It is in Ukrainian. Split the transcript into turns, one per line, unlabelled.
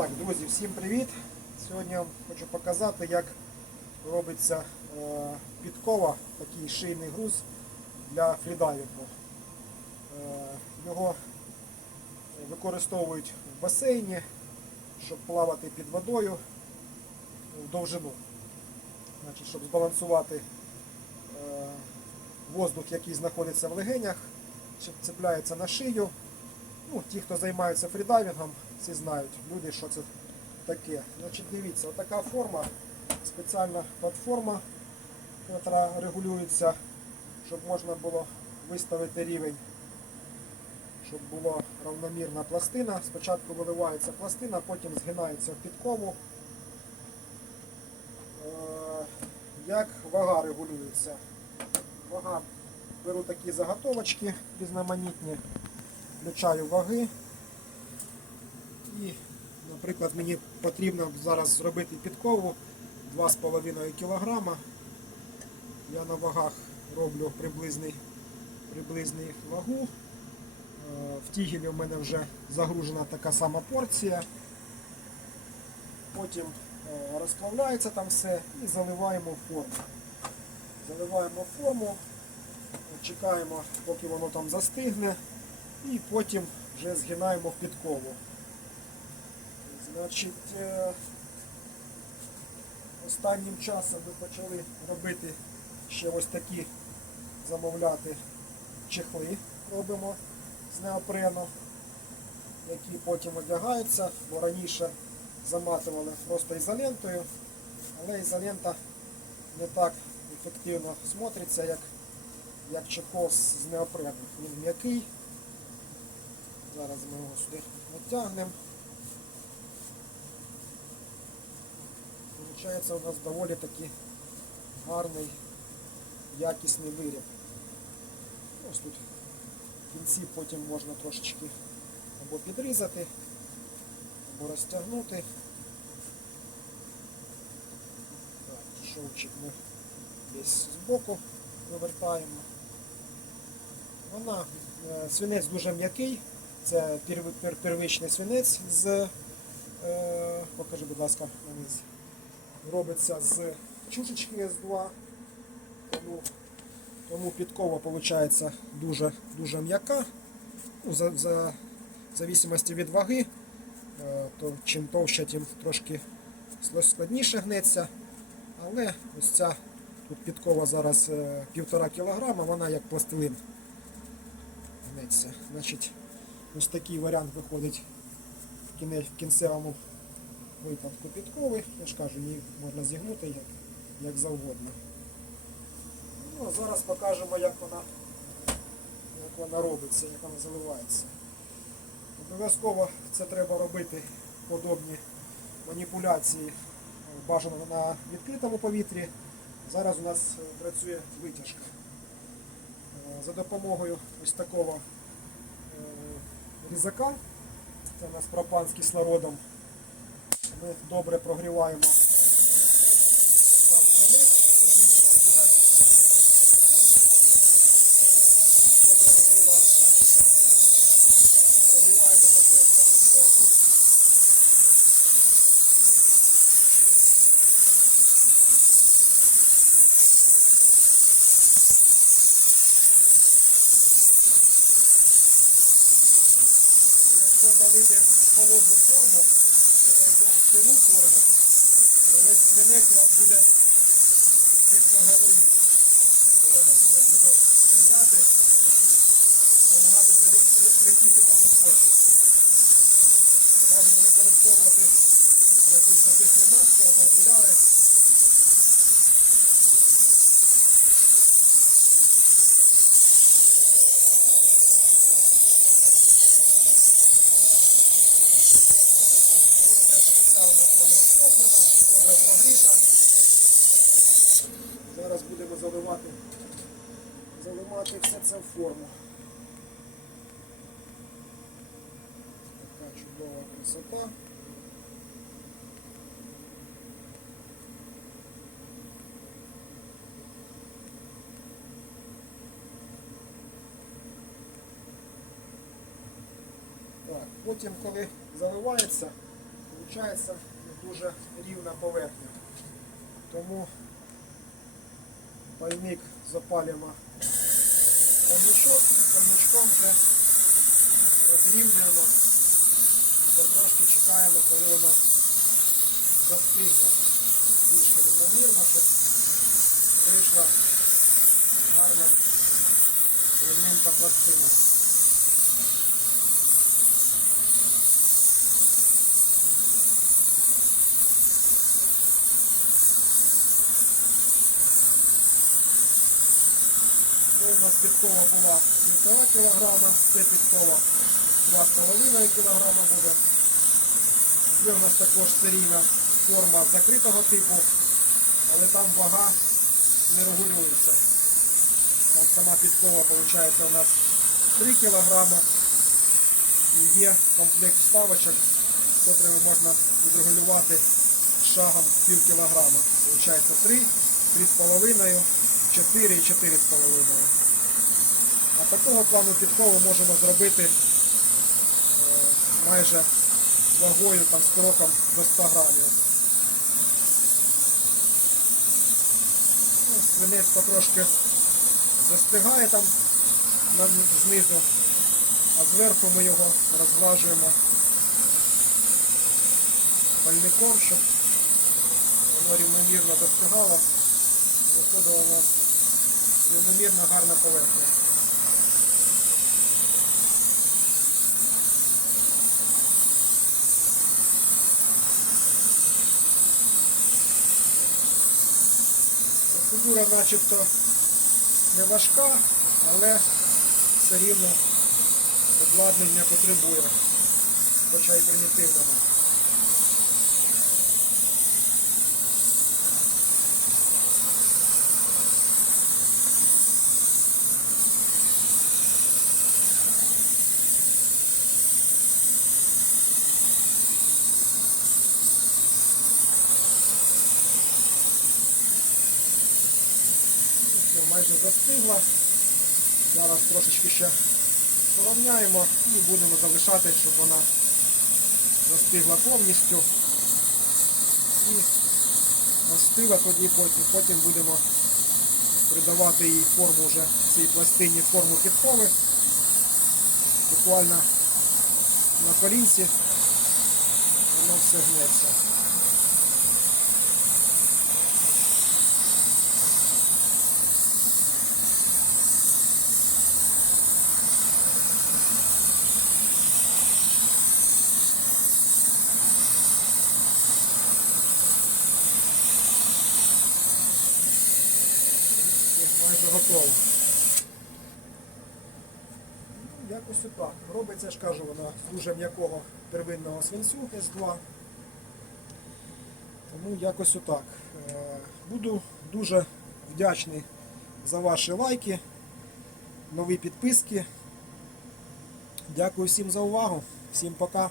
Так, друзі, всім привіт! Сьогодні вам хочу показати, як робиться е, підкова, такий шийний груз для фрідайвінгу. Е, його використовують в басейні, щоб плавати під водою в довжину. Значить, щоб збалансувати е, воздух, який знаходиться в легенях, щоб цепляється на шию. Ну, ті, хто займається фрідайвінгом, всі знають, люди, що це таке. Значить, дивіться, отака форма, спеціальна платформа, яка регулюється, щоб можна було виставити рівень, щоб була равномірна пластина. Спочатку виливається пластина, потім згинається в підкову. Е, Як вага регулюється? Вага беру такі заготовочки різноманітні включаю ваги. І, наприклад, мені потрібно зараз зробити підкову 2,5 кг. Я на вагах роблю приблизний, приблизний вагу. Е, В тігелі в мене вже загружена така сама порція. Потім е, розплавляється там все і заливаємо в форму. Заливаємо в форму, чекаємо, поки воно там застигне. І потім вже згинаємо в підкову. Значить, е, останнім часом ми почали робити ще ось такі замовляти чехли, робимо з неопрену, які потім одягаються, бо раніше заматували просто ізолентою, але ізолента не так ефективно смотриться, як, як чехол з неопрену. Він м'який. Зараз ми його сюди натягнемо. Получається у нас доволі таки гарний, якісний виріб. Ось тут кінці потім можна трошечки або підрізати, або розтягнути. Так, шовчик ми десь збоку вивертаємо. Вона, е, свинець дуже м'який. Це первичний свинець з, е, покажи, будь ласка, вниз. Робиться з чушечки С2, тому, тому підкова виходить дуже, дуже м'яка. Ну, за, за, в зависимості від ваги, е, то чим товща, тим трошки складніше гнеться. Але ось ця тут підкова зараз е, півтора кілограма, вона як пластилин гнеться. Значить, Ось такий варіант виходить в кінцевому випадку підкови. Я ж кажу, її можна зігнути як, як завгодно. Ну, зараз покажемо, як вона, як вона робиться, як вона заливається. Обов'язково це треба робити подобні маніпуляції е, бажано на відкритому повітрі. Зараз у нас е, працює витяжка. Е, За допомогою ось такого різака. Це у нас пропан з кислородом. Ми добре прогріваємо сам розбігати. Добре розливається. Прогріваємо таку саму форму. Якщо давити холодну форму, сиру форму, то весь свинець у вас буде тип на голові. Воно буде дуже стріляти, намагатися ле- ле- летіти вам в очі. Бажано використовувати якусь записну маску або окуляри. Ось ця у нас там розтоплена, добре прогріта. Зараз будемо заливати, заливати все це в форму. Така чудова красота. Потім, коли заливається, виходить дуже рівна поверхня. Тому пальник запалюємо пальничок, пальничком вже розрівнюємо, потрошки чекаємо, коли воно застигне більш рівномірно, щоб вийшла гарна рівненька пластина. У нас підкова була 1,5 кг, це підкова 2,5 кг буде. Є у нас також серійна форма закритого типу, але там вага не регулюється. Там сама підкова виходить у нас 3 кг. І є комплект вставочок, котрими можна відрегулювати шагом пів кілограма. Получається 3, 3,5, 4 і 4,5. А такого плану підкову можемо зробити е, майже вагою там, з кроком до 100 грамів. Ну, свинець потрошки застигає там знизу, а зверху ми його розглажуємо пальником, щоб воно рівномірно достигало. Виходила у нас рівномірна гарна поверхня. Процедура начебто не важка, але все рівно обладнання потребує, хоча й примітивного. Майже застигла. Зараз трошечки ще порівняємо і будемо залишати, щоб вона застигла повністю. І остила тоді потім. Потім будемо придавати їй форму вже цій пластині форму підкови. Буквально на колінці воно все гнеться. Готово. Ну, Якось отак. Робиться, я ж кажу, вона дуже м'якого первинного свинцю С2. Тому якось отак. Е, Буду дуже вдячний за ваші лайки, нові підписки. Дякую всім за увагу. Всім пока.